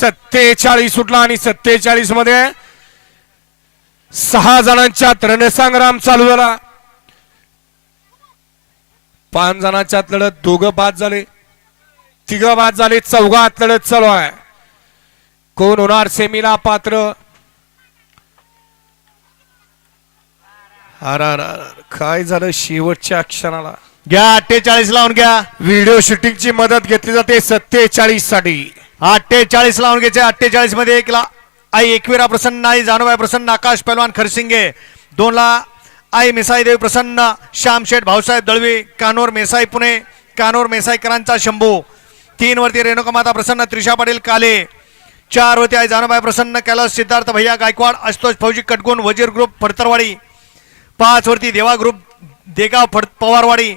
सत्तेचाळीस सुटला आणि सत्तेचाळीसमध्ये सहा जणांच्यात रणसंग्राम चालू झाला. पाच जणांच्यात लढत दोघं बाद झाले. तिघ बाद झाले चौघात लढत चालू आहे. कोण होणार सेमीला पात्र? अरे अरे अरे, काय झालं शेवटच्या क्षणाला? घ्या अठ्ठेचाळीस लावून घ्या. व्हिडिओ शूटिंगची मदत घेतली जाते सत्तेचाळीससाठी अठ्ठेचाळीस लावून घ्यायचे. अठ्ठेचाळीसमध्ये एक ला आई एकविरा प्रसन्न आई जानूबाई प्रसन्न आकाश पहलवान खरसिंगे. दोन ला आई मेसाई देवी प्रसन्न श्यामशेठ भाऊसाहेब दळवी कानोर मेसाई पुणे कानोर मेसाईकरांचा शंभू. तीन वरती रेणुका माता प्रसन्न त्रिशा पाटील काले. चार वरती आई जानूबाई प्रसन्न कैलास सिद्धार्थ भैया गायकवाड आशुतोष फौजी कटगुण वजीर ग्रुप फडतरवाडी. पाच वरती देवा ग्रुप देगाव फड पवारवाडी.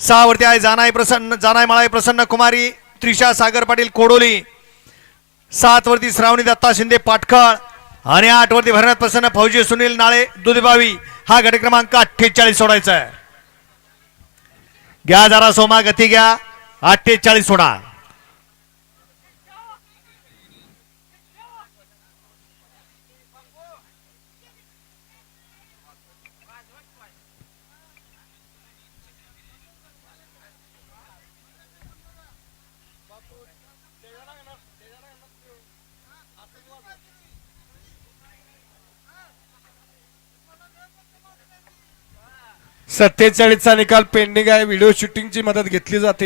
सहा वरती आहे जानाई प्रसन्न जानाई माळाई प्रसन्न कुमारी त्रिशा सागर पाटील कोडोली. सात वरती श्रावणी दत्ता शिंदे पाटखळ. आणि आठ वरती भरण्यात प्रसन्न फौजी सुनील नाळे दुधबावी. हा गट क्रमांक अठ्ठेचाळीस सोडायचा आहे. घ्या जरा सोमा गती घ्या. अठ्ठेचाळीस सोडा. सत्तेचाळीसचा निकाल पेंडिंग आहे. व्हिडिओ शूटिंगची मदत घेतली जाते.